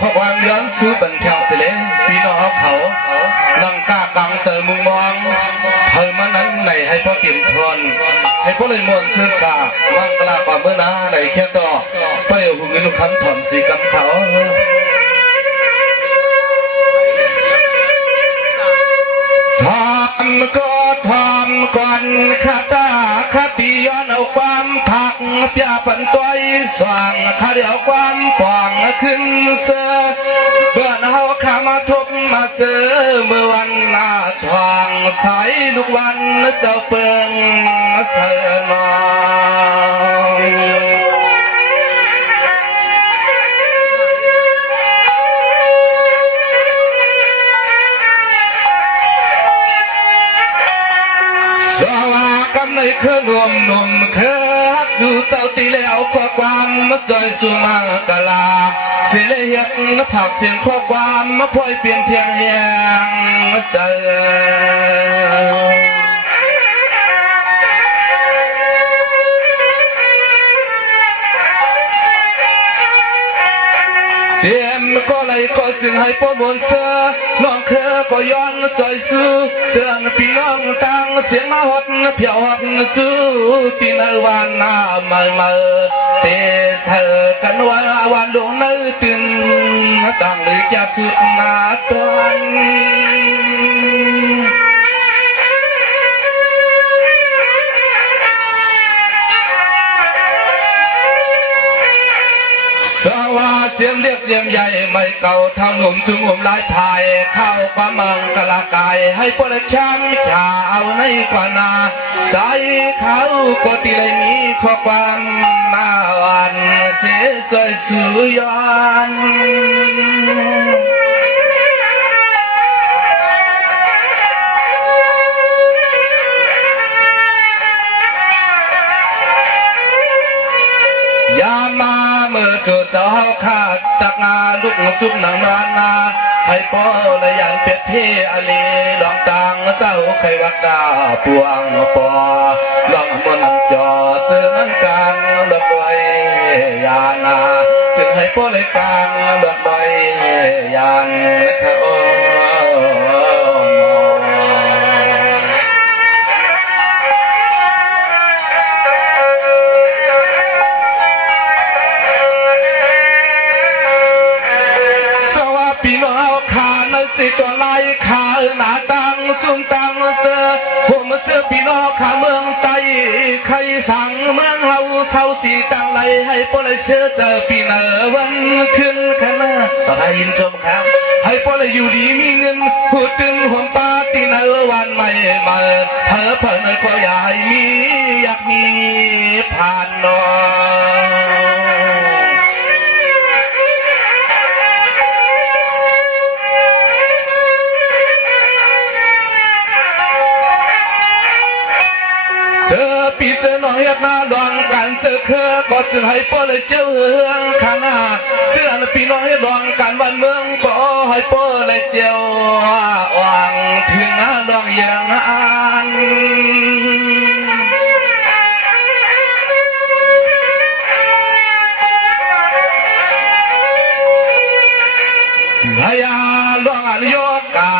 ขอความย้อนซื้อบันเทิงเสลพี่น้องเขานังกากังเสมุงมองเธอมานั้นไหนให้พ่อเก็บพรให้พ่อเลยมวลเสื้อสามังกลาป่าเมื่อนาไหนแค่ต่อไปเอาหุ่นเงินคำถอนสีกำเขาทำก็ทำก่อนข้าตาข้าตีย้อนเอาความผักเปียปันตัวสว่างข้าเดียวความฟางขึ้นเสือเบื่อเฮาข้ามาทบมาเสือเมื่อวันหน้าทางใสลูกวันเจ้าเปิงเสือนองสวากำในเครื่องรวมนมเคฮักสู่เจ้าตีแล้วข้อความมาจอยสู่มากลาเสียเลยเห็ดผักเสียงข้อความมาพลอยเปลี่ยนเทียงแยงเจเสียมก็เลยก็จึงให้พ่อบนเสือน้องเคอก็ย้อนจอยสู้เสือนพี่น้องตั้งเสียงมาหดเพียวหดจูตีนวันหน้ามาเตะเธอกันวันลงเนื้อตึงดังเลยจะสุดนาตอนสว่าเสียงเรียกเสียงใหญ่ไม่เก่าเท่าหนุ่มจุ่มอมลายไทยเข้าความมังกลากายให้พลช้ำชาเอาในกว่านาใส่เขาก็ตีเลยมีข้อความมาวันเสียใจสุยอนยามาเมื่อสุดเจ้าเฮาขาดตักงาลุกสุกหนังมานาให้พ่อและยันเป็ดพี่อลีดองตังเศร้าไขวักดาปวงปอลองมนจอซึ่งนั้นกลางดอกใบยานาซึ่งให้พ่อเลยกลางดอกใบยานเขาสิตัวไล่ขาหน้าตังซุ่มตังเสือผมเสือพี่น้องขาเมืองไตใครสั่งเมืองเฮาเศร้าสีตังไล่ให้ปล่อยเสือเจอพี่เนอวันขึ้นขนาต่อให้ยินชมครับให้ปล่อยอยู่ดีมีเงินพูดถึงหัวปาตีเนอวันใหม่มาเผลอเนอก็อยากให้มีอยากมีผ่านนอเสือปีเสือน้อยหน้าดวงกันเสือเคอก็จึงให้พ่อเลยเจ้าเฮืองขานาเสือปีน้อยดวงกันวันเมืองก็ให้พ่อเลยเจ้าหวังถึงดวงอย่างอันพยาลองอันโยกา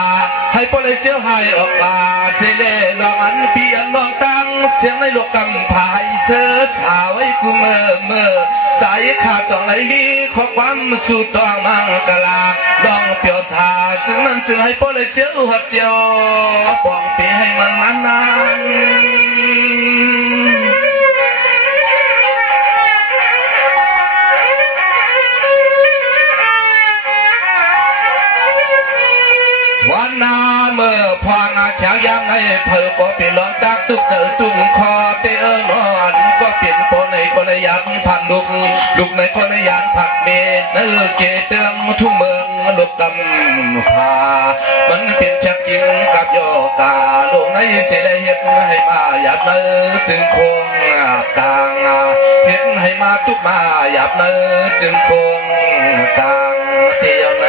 ให้พ่อเลยเจ้าให้ออกมาเสเลลองอันเปลี่ยนลองตั้งเสียงในโลกกำพายเสือสาวไว้กูเมื่อสายขาดจองไหลมีข้อความสู่ตองมังกลาลองเปียวสาจึงนั้นจึงให้พ่อเลยเจ้าหัดเจ้าปองเปียให้มันนานวันนาเมื่อพองเช้ายามในเผอก็เปลี่ยนล้อมตักตุกเสือจุ่มคอเตอนอนก็เปลี่ยนโปในคนละยันผักลุกในคนละยันผักเมนเออเกเตืองทุ่งเมืองลุกกำพามันเป็นชักกินกับโยกาลงในเสียเห็ดให้มาหยาบเนื้อจึงคงกลางเห็ดให้มาทุกมาหยาบเนื้อจึงคงกลางเที่ยวใน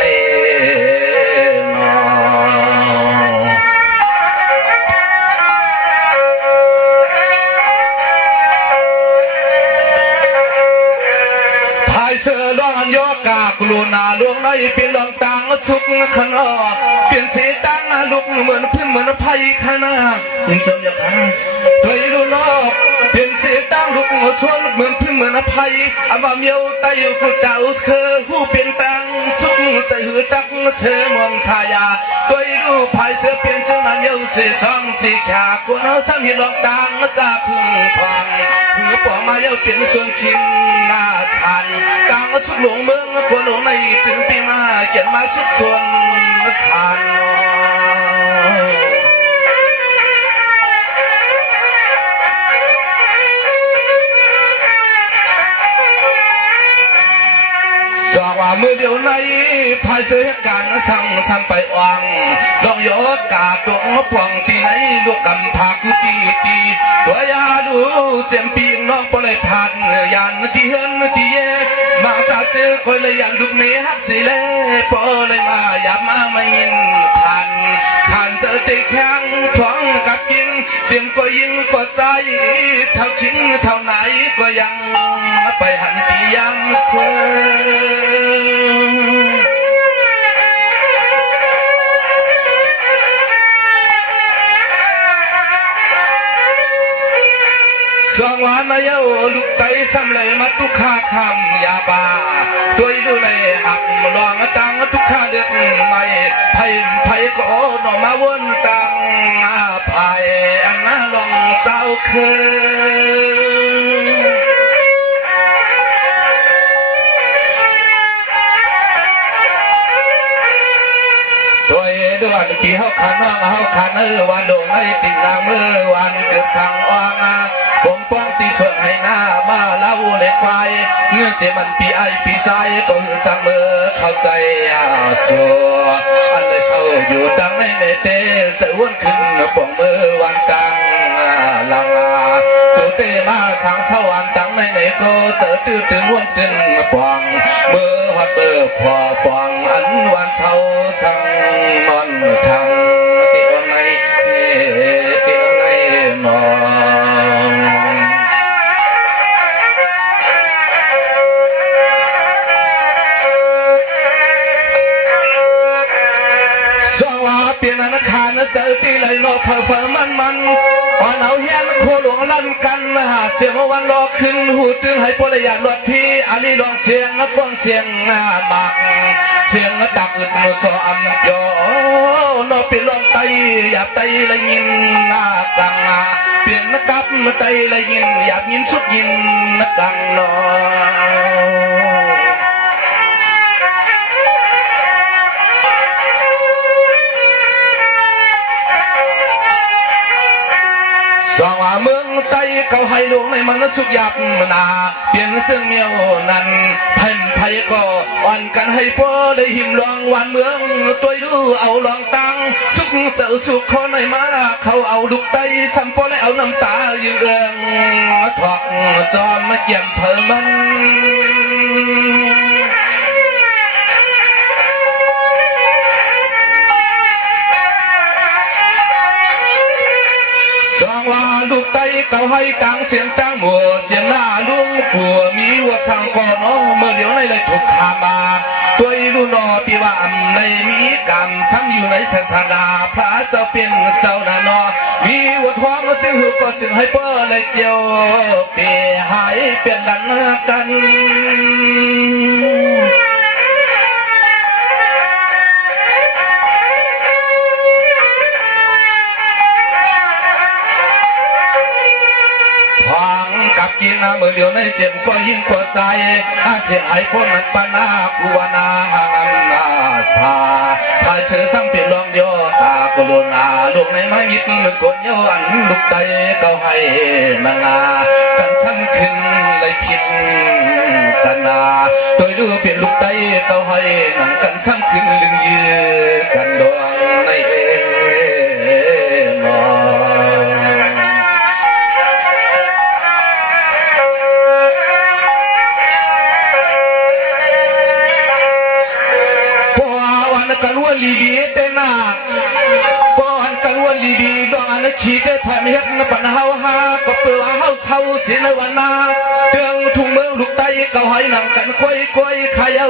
เสือร้อนโยกา กลูนาลวงน้อยเป็นลองต่างสุขขนอเปลี่ยนเสียตังลุกเหมือนพื้นเหมือนไผ่ขนาคุณชมอย่าพังด้วยลูนอกเปลี่ยนเสียตังลุกชวนเหมือนพื้นเหมือนไผ่อามาเมียวไตอยู่กุดดาวเคอผู้เปลี่ยนตังสุขใส่หือตักเสือมองชายาด้วยดูภายเสือเปลี่ยนเจ้านั้นเยาเสียซ้ำสีขากูเอาซ้ำหินลองต่างซาพึ่งพังหือปอมาเยาเป็นส่วนชินนาสันต่างสุขหลวงเมืองกวนหลวงในจึงปีมาเขียนมาสุขส่วนสันสว่ามือเดียวในภายเสียการสั่งสั่งไปวังลองยกกาตัวปวงตีไหนลูกกำพากุตีตัวยาดูเสียมปีน้องปเลยพันยันที่เฮินที่เย่มาจากเจอคอยเลยยันลูกเนี้ยฮักสิเล่ปเลยมาอย่ามาไม่ยินพันขันเจอตีแข้งท้องกับกินเสียงก็ยิงก็ใจเท่าชิ้นเท่าไหนก็ยังไปหันที่ยังเสืสองวันนายลูกไตสำเลยมาทุกข้าคำยาบาด้วยดูเลยหักลองตังทุกข้าเดือดไม่ไผ่ก็นอมาวนตังไผ่อันน่าลองเศร้าคืนด้วยปีเฮาขันน้องเฮาขันวันโดงให้ติ่งนางมือวันเกิดสั่งอ่างผมป้องตีส่วนให้หน้ามาเล่าเล็กควายเงื่อนเจมันปีไอปีไซก็หือสั่งมือเข้าใจสัวอันเลยเศร้าอยู่ดังในเตเสือวนขึ้นป่องมือวันตังลังตัวเตมาสังสวรรค์ตังในก็เสือตื้อตึงวนตึงป่องมือหัดเบอร์พอป่องอันวันเศร้าสั่งนอนทางที่อ่อนในที่อ่อนในนอนสว่าเปลี่ยนอนาคารเจอที่เลยนอเฟอมันอ่อนเอาเฮียนโคหลวงลั่นกันหาเสียงวันรอขึ้นหูตึงให้พลอยากรถพี่อาลีลองเสียงนักกวางเสียงบักเสียงดักอึดสออันยอนอเป็นลองไตอยากไตเลยยินกังเปลี่ยนนักกับไตเลยยินอยากยินสุดยินนักกังนอสว่าเมืองไตเขาให้หลวงในมันสุกยับนาเปลี่ยนซึ่งเมียวนั้นไผ่ก็อ่อนกันให้พ่อได้หิมลองวันเมืองตัวดูเอาลองตังสุขเสือสุขคอในมาเขาเอาลูกไตสัมปอและเอาน้ำตาเยืองถอกจอมมาเกี่ยมเพิ่มมันสองว่าลูกไตเขาให้ตังเสียงตังหมัวเสียงหน้าลุงปัวมีวัวช่างก่อนน้องเมื่อเดี๋ยวในเลยถูกขามาตัวรุ่นนอปีว่าในมีกรรมซ้ำอยู่ในศาสนาพระเจ้าเป็นเจ้านานอมีวัวท้องซึ่งหูก็ซึ่งให้เปิ้ลเลยเจียวเปียหายเปลี่ยนดันกันกับกินน้ำเมื่อเดียวในเจ็บก็ยิ่งกว่าใจเสียหายพ้นมันปนากูวนาห่างนาซาถ้าเสือซ้ำเปลี่ยนลองเดียวตากรุณาลูกในไม้ยิดนึกกดเยาอันลูกใจเขาให้นานากันซ้ำขึ้นเลยผิดกันนาโดยดูเปลี่ยนลูกใจเขาให้หนังกันซ้ำขึ้นลึงยือกันดวงในนอกันว่าลีดีเตน่าป้อนกันว่าลีดีดองอันขี้ได้แผ่เม็ดปันเฮาฮาก็เปิดเฮาเศร้าเสียในวันนาเดืองทุ่งเมืองลูกไตเก่า ให้นั่งกันคุยขายเอา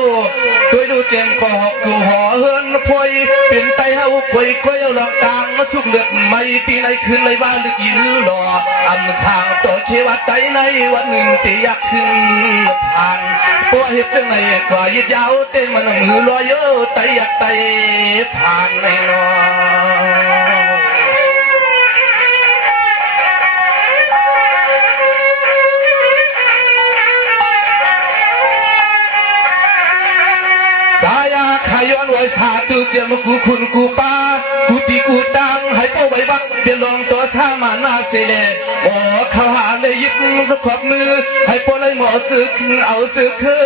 ด้วยดูเจมก็หอกดูห่อเฮือนพอยเป็นไตเฮาคุยเอาหลอกต่างมาสุกเลือดไม่ปีไหนคืนเลยว่าลึกยื้อหล่ออำสางตัวเขวัดใจในวันหนึ่งที่อยากขึ้นผ่านตัวเฮ็ดจังไหนก็ยึดยาวเต้มันมือลอยเยอะไตอยากไตผ่านในนอสายาขย้อนไว้สาตุเจียมกูคุณกูป้ากูตีกูดังให้พ่อใบบักเดี๋ยวลองตัวสามานาเสเลโอ้เขาหาเลยยึดขอบมือให้พ่อเลยหมอสึกเอาสึกเฮื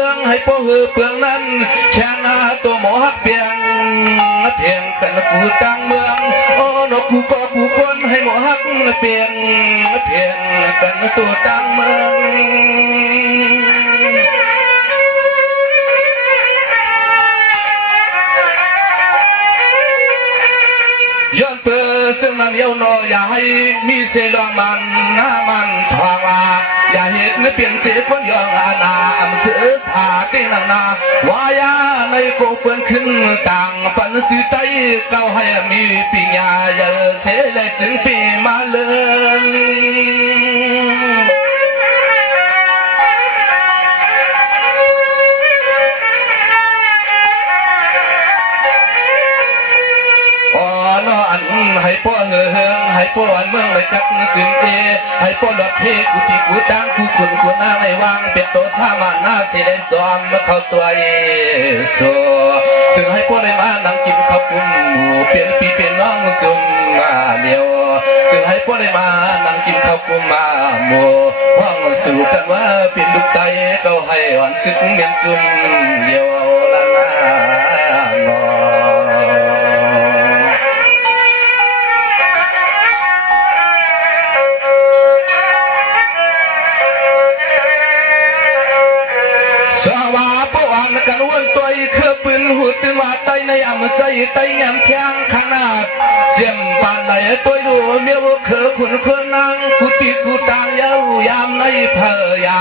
องให้พ่อเฮือเปลืองนั้นแค่หน้าตัวหมอฮักเพียงกันกูดังเมืองโอ้นกกูก็กูคนให้หมอฮักเพียงกันตัวดังเมืองย้อนเปิดซึ่งมันเย้านออย่าให้มีเสลองมันหน้ามันทางว่าอย่าเห็นเปลี่ยนเสียคนยองอาณาอำเสือสาตีนังนาวายาในโกเปิ้นขึ้นต่างปันสือไตเก้าให้มีปิญญาอย่าเสียเลยจึงปีมาเลยให้พ่อเฮืองให้พ่ออันเมืองเลยจักจึงเอให้พ่อหลอดเทกูตีกูดังกูขุนกูหน้าในวังเป็นตัวสามาหน้าเสด็จจอมเข้าตัวโซซึ่งให้พ่อได้มานั่งกินข้าวปุ้นหมูเป็นปีเป็นน้องซุ่มมาเดียวซึ่งให้พ่อได้มานั่งกินข้าวปุ้นมาหมูว่างสู่กันว่าเป็นลูกไตเขาให้อ่อนซึกเมียนจุ่มเดียวละนานอสวาปวันกันวนตัวคือปืนหุดตึงว่าไตในอ่ำใจไตยำแข็งขนาดเสียมปานไหลตัวดูเมียวคือขุนคนนางกูตีกูตางยาวยามในเพยา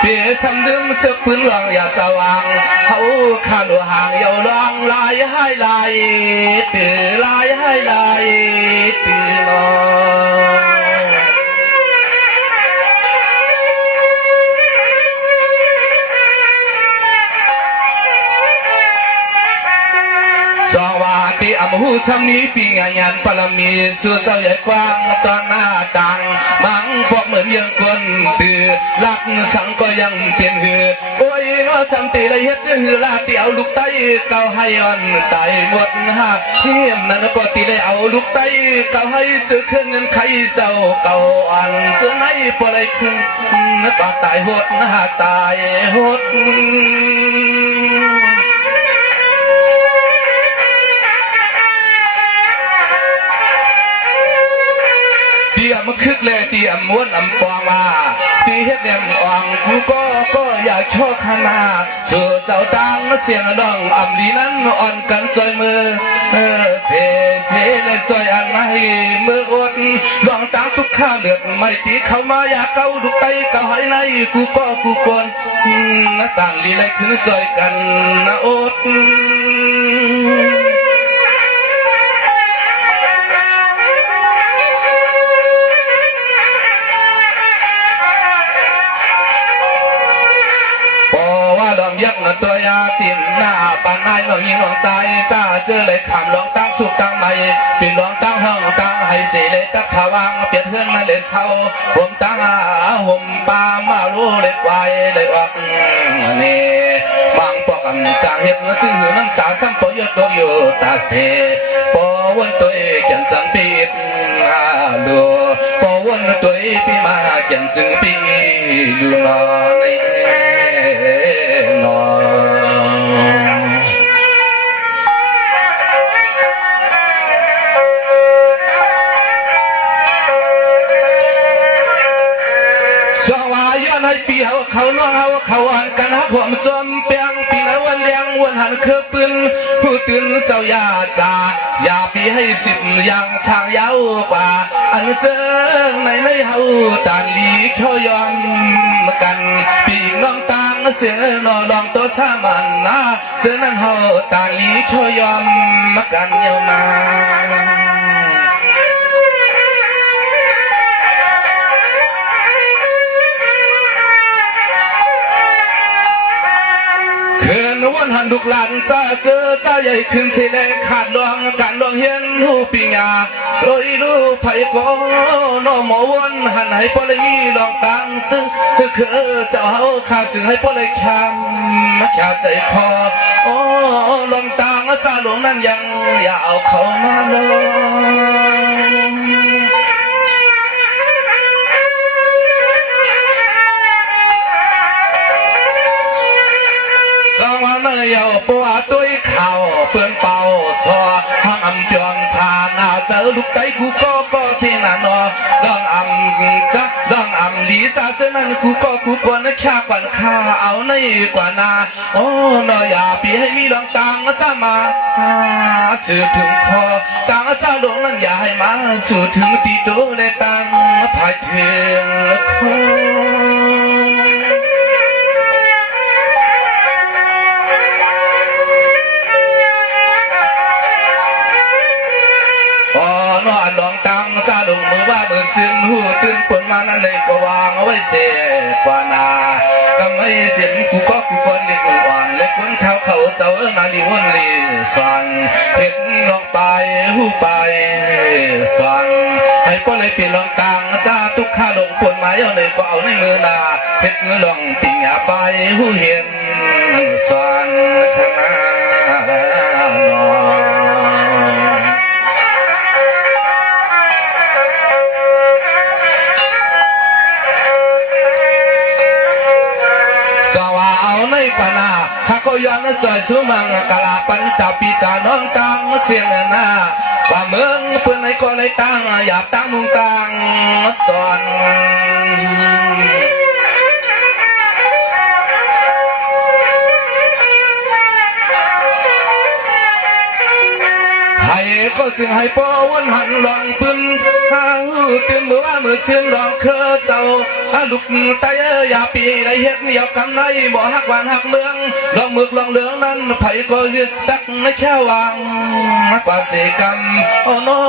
เปียสัมดึมเสือปืนหลวงอย่าสว่างเขาขาหลวห่างยาวลองลายให้ลายตื่นลายให้ลายตื่นนอนสวัสดีอมหูสามีปีงานยันปลมีสุดเสยกว้างตอนหน้าต่างมังพวกเหมือนยังคนตื่นลักสังก็ยังเปลี่ยนหือโอ้ยน้อสัมติเลยเฮ็ดจะหือลาตีเอาลูกไตเก่าให้อ่อนไตหมดหาเทียมนั้นก็ตีเลยเอาลูกไตเก่าให้ซื้อเครื่องเงินไขเศร้าเก่าอ่อนซื้อไหนปล่อยขึ้นปากตายหดหาตายหดเตียมคึกเลยเตียมม้วนอำปองมาตีเฮ็ดแนมอ่องกูก็อยากโชคขนาสู่เจ้าตังเสียงดองอำลีนั้นอ่อนกันซอยมือเสเลยซอยอันไหนมืออดหลวงตังทุกข้าเลือดไม่ตีเข้ามาอยากเก้าลูกไตเก้าให้ในกูกวนต่างลีเลยขึ้นซอยกันนะอดยักษ์ตัวยาติ่มหน้าปานนายหลวงยิงหลวงใจจ้าเจอเลยขำหลวงตั้งสุกตั้งใหม่ปีหลวงตั้งห้องตั้งให้เสเลยตักผาวางเปลี่ยนเพื่อนมาเลยเศร้าผมตั้งห่มปามาลู่เลยไวเลยวักนี่บางปอกกำจางเห็ดเนื้อซึ่งหือน้ำตาซ้ำปอยดตัวอยู่ตาเสปอวันตัวเอกยันสังปีดลัวปอวันตัวเอกปีมาเขียนซึ่งปีลูนอนสวาย้อนให้ปีเขาน้องเขาอ่านกันฮักหัวมันจมเปียงปีนั้นวันเลี้ยงวันหันเครือปืนผู้ตื่นเศร้ายาจาอย่าปีให้สิบอย่างสางยาวกว่าอันเซิงในเฮาตานลีเขายอมกันปีน้องต่าง เสือนอลองตัวสามันนะเสือนั้นเฮาตาลีช่วยยอมมากันเยานาคืนวันหันดุกหลานซาเจอซาใหญ่ขึ้นสิแลขาดดวงการดวงเฮียนหูปิญาโรยลูไผก็นอหมอวนหันให้พ่อเลยมีดอกตังซึ่งคือเจ้าเฮาขาดจึงให้พ่อเลยคำมาขาดใจคอโอ้ลองตังซาหลวงนั้นยังอย่าเอาเขามาลงเยาปัวตุ้ยข่าวเพื่อนเป่าซอห้องอำเปียนสานาเจอลูกไตกูก็ที่นั่นอดองอำจักดองอำลีซาเจนั้นกูกวนนะแค่กวนข้าเอาในกว่านาโอ้นออย่าปีให้มีดองตังซามาสืบถึงคอตังซาหลวงนั้นอย่าให้มาสู่ถึงตีโตได้ตังพายถึงคอนอนลองตังซาลงมือว่ามือซึ้งหูตื่นปนมานั่นเลยก็วางเอาไว้เสียกว่านาก็ไม่เจ็บกูคนเล็กอ่อนเล็กคนเขาเจ้านาลีวนลีสวนเห็ดลองไปหูไปสวนให้ป้อเลยเปลี่ยนลองตังซาทุกข้าลงปนมาเอาเลยก็เอาในมือนาเห็ดลองปิ่งหาไปหูเห็นสวนข้างหน้านอนในปนาข้าก็ย้อนจอยสุมังกลาปัญจปีตาน้องตังเสียงนาว่าเมืองเพื่อนในก็เลยตั้งอยากตั้งมุงตังสอนให้ก็สิ่งให้ป้อวันหันหลองปืนหาหูเตือนเมื่อว่าเมื่อเสียงหลองเคอเจ้าลูกไตอย่าปีในเฮ็ดอยากกำไรบ่หักหวานหักเมืองลองมึกลองเหลืองนั้นไผก็ยืดตักในแค่วางกว่าเสกรรมโอ้น้อ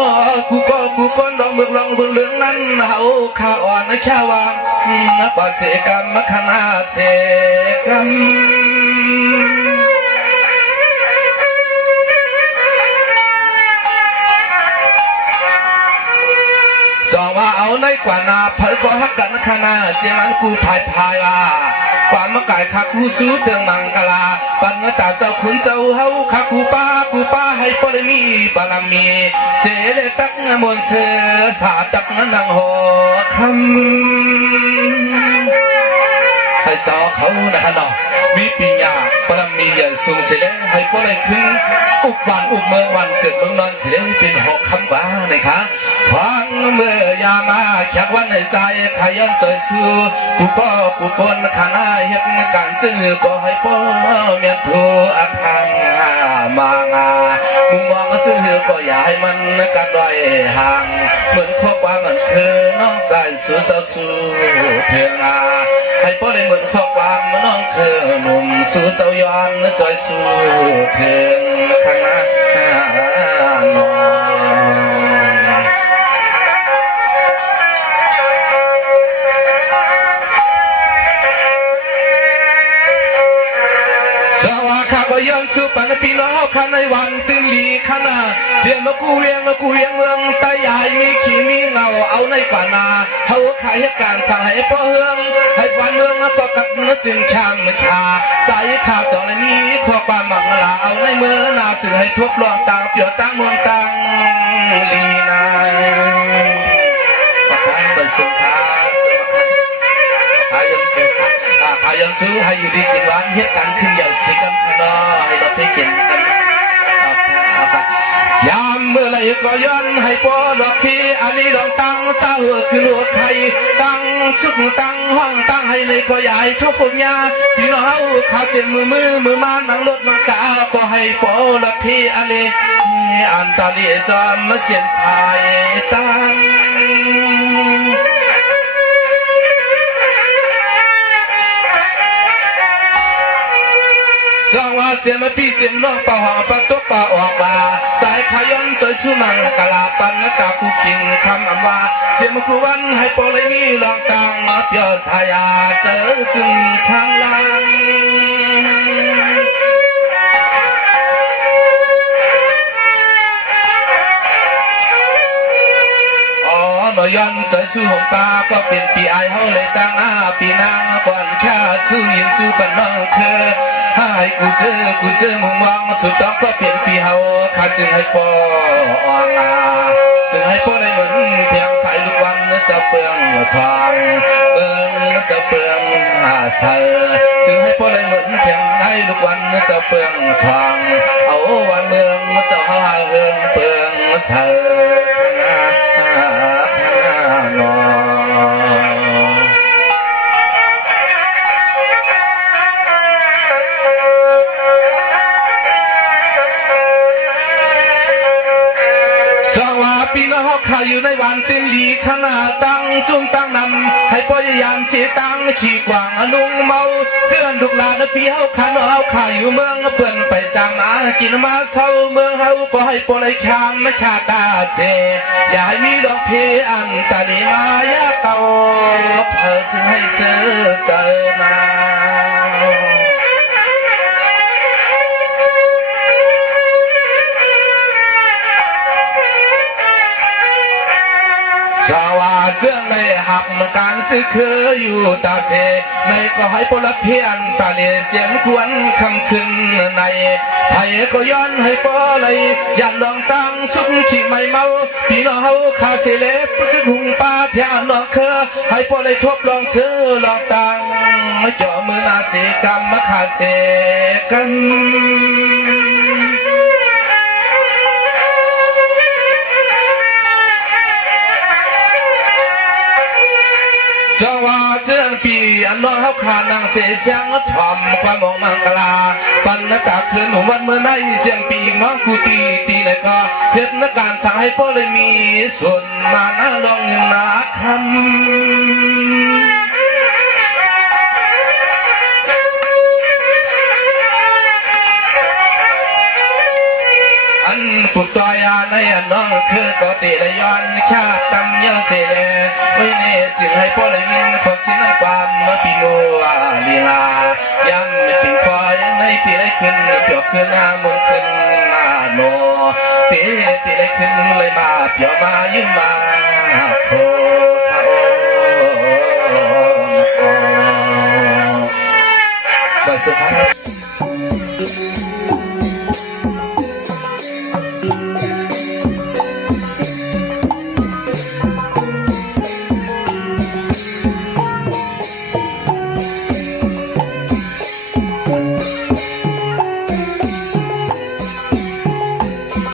กูก้นลองมึกลองเหลืองนั้นเฮาข้าอ่อนในแค่วางกว่าเสกรรมคณะเสกรรมสองว่าเอาในกว่านาเผยก็ฮักกันขนาเสียงนั้นกูพายว่าความมะกายข้ากูสู้เตืองมังกลาปัญญาตาเจ้าขุนเจ้าเฮาข้ากูป้าให้ปรมีบารมีเสเลตักมนเสือสาตักนังหอคำให้สอเขานะฮะเนาะมีปัญญาปรมีอย่างสูงเสเลให้ปรเลยขึ้นอุบวันอุบเมืองวันเกิดเมืองนอนเสเลเป็นหอกคำว่านะคะฟังเมื่อยามาแขกวันในใจขยันจอยสู้กูคนขณะเฮ็ดการซื้อก็ให้พ่อเมียนทูอัดทางมางามุมมองซื้อก็อย่าให้มันกันด้อยห่างเหมือนข้อความมันคือน้องใส่สู้สู้เถื่องาให้พ่อได้เหมือนข้อความน้องคือหนุ่มสู้เสาย้อนจอยสู้เถื่องข้างหน้านอนย้อนสู่ปันพี่น้องข้าในวันตึงลีข้านาเสียมากูเวียงเมืองใต้ใหญ่มีขี้มีเงาเอาในกว่านาเขาขายเหตุการณ์สั่งให้พ่อเฮืองให้วันเมืองก็กัดเนื้อจึงช่างชาใส่ข่าวจองในนี้ข้อความหมักลาเอาในเมื่อนาจึงให้ทุบลองต่างเปียวตั้งมนตังลีนาประการบรรสุทธาอายังซื้อให้อยู่ดีกินหวานเฮ็ดกันขึ้นอย่างสิกันขนอให้เราไปกินกันยามเมื่อไรก็ย้อนให้ปอดอกพี่อันนี้ดองตังเศร้าคือหัวไข่ตังสุดตังห้องตังให้เลยก็ใหญ่ทุกผมยาพี่น้องเขาขาเจ็บมือมานั่งรถมากาก็ให้ปอดอกพี่อันนี้อันตาลีจอมมาเสียนสายตัง เสียมาพี่เสียมน้องป่าหอปะตัวป่าออกมาสายขยันจอยสู้มังกะลาปันกาคูกินคำอำว่าเสียมาคูวันให้ปอเลยมีลองตังเปียวสายาเจอจึงสร้างลังนยันใส่สู้หงตาก็เป็นปีไอเฮาเลยตั้งปีนางก่อนแค่สู้ยินสู้ปันน้องเคยให้กูเจอมุมมองสุดต้องก็เปลี่ยนปีเฮาข้าจึงให้ปอซึ่งให้ปอได้เหมือนเพียงสายลูกวันจะเปลืองทองเบิ่งจะเปลืองหาเสอซึ่งให้ปอได้เหมือนเพียงให้ลูกวันจะเปลืองทองเอาวันเมืองจะหาเฮืองเปลืองเสอปีน้องข้าอยู่ในวันเต็มดีขนาดตั้งซุ่มตั้งนำให้พ่อยยานเสียตังขี่กวางอนุงเมาเสื้อดุกลาดพี่เฮาข้าน้องข้าอยู่เมืองเปื่อนไปจางมากินมาเศร้าเมืองเฮาก็ให้ปล่อยข้ามมาชาตาเสอย่าให้มีดอกเพอันตาดีมายาเก่าเธอจึงให้ซื้อเจอมาสาวาเสื่องในหักมันการซื้อคืออยู่ตาเสในก็ให้ปลดเพียนตาเลเสียงควรคำขึ้นในไทยก็ย้อนให้ปอเลยอย่าลองตั้งสุขขี่ไม่เมาพี่น้องเฮาขาเสเล็บก็หุงป้าแทนน้องเคอให้ปอเลยทบลองซื้อลองตั้งเจาะมือนาเสกรรมมาขาเสกันสวัสดีปีอันน้อยเขาขาดนางเสียเสียงทอมความมองมังกลาปันนักการคืนหนุ่มวันเมื่อไนเสียงปีน้องกูตีในก็เพชรนักการสั่งให้พ่อเลยมีส่วนมาหน้าลองเงินนาคำปุกตอยาในน้องคือปกติเลยย้อนชาติตำเยอะเสียไม่เน่จึงให้พ่อเลยมินฝากชิ้นน้ำความมาปีโนลีลาย้ำไม่ถึงฟอยในตีได้ขึ้นเปียกขึ้นหน้ามุนขึ้นหน้าโนตีได้ขึ้นเลยมาเปียกมายืมมาโคขาโอ บทสุดท้าย